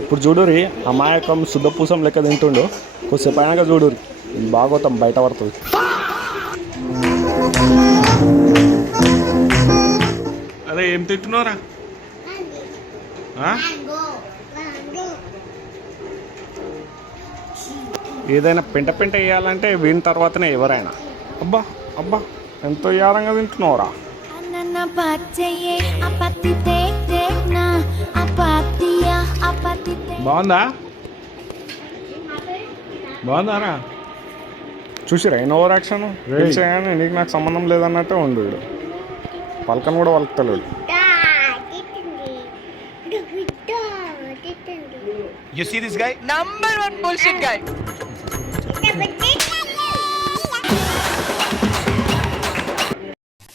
ఇప్పుడు చూడురి అమాయకం శుద్ధపూసం లెక్క తింటుండు. కొద్దిసేపు అయినాక చూడురి భాగవతం బయట పడుతుంది. అదే ఏం తింటున్నారా? ఏదైనా పెంట పెంట వేయాలంటే వీని తర్వాతనే ఎవరైనా. అబ్బా అబ్బా ఎంతో యారంగా తింటున్నావురా. బాగుందా? బాగుందారా? చూసిరా ఎన్ని ఓవర్ యాక్షన్ కానీ నీకు నాకు సంబంధం లేదన్నట్టే ఉండు. పలకను కూడా పలుకుతలేడు. You see this guy? Number one bullshit guy.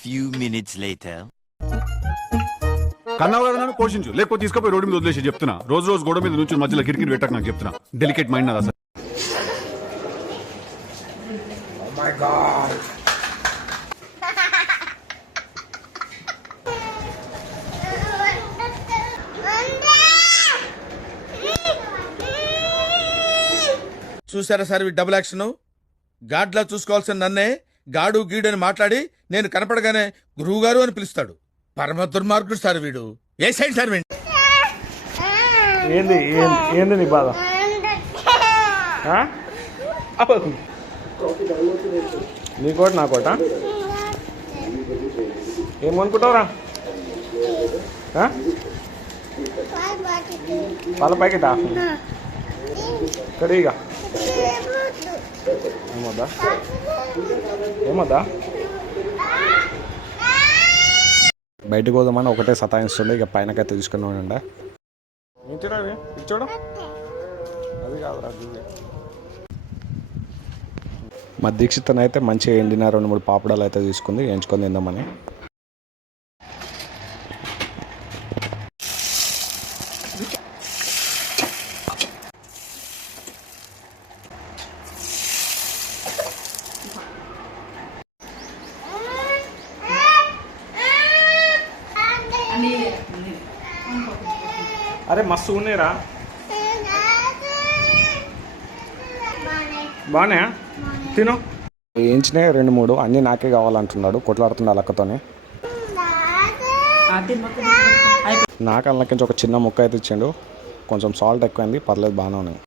Few minutes later. కన్నావు కదా నన్ను పోషించు, లేకపోతే తీసుకుపోయి రోడ్డు మీద వదిలేసి చెప్తున్నా. రోజు రోజు గోడ మీద నుంచి మధ్యలో కిరికిరి పెట్టక నాకు చెప్తున్నా. డెలికేట్ మైండ్ నాది అసలు. చూసారా సార్ ఈ డబుల్ యాక్షన్? గాడ్లా చూసుకోవాల్సిన నన్నే గాడు గీడు అని మాట్లాడి నేను కనపడగానే గురువు గారు అని పిలుస్తాడు. పరమ దుర్మార్గుడు సార్ వీడు. ఏ సైడ్ సార్ వీడు? ఏంది ఏంది నీ బాధ? నీకోటి నాకోట ఏమనుకుంటావురా? పాల ప్యాకెటా? ఇక్కడ ఇక ఏమొద్దా? ఏమొద్దా? బయటకు పోదామని ఒకటే సతాయిస్తుండే. ఇక పైనకైతే తీసుకుని ఉండే. ఏంటిరా ఇచ్చోడు? అది కాదురా. మా దీక్షితను అయితే మంచిగా ఎండిన 2-3 పాపడాలు అయితే తీసుకుంది, ఎంచుకొని తిందామని. అరే మస్తు ఉన్నాయిరా. బాగున్నాయా? తిను. వేయించినాయి 2-3 అన్నీ నాకే కావాలంటున్నాడు. కొట్లాడుతున్నాడు అక్కతోనే. నాకు అన్నకించి ఒక చిన్న ముక్క అయితే ఇచ్చిండు. కొంచెం సాల్ట్ ఎక్కువైంది, పర్లేదు బాగానే ఉన్నాయి.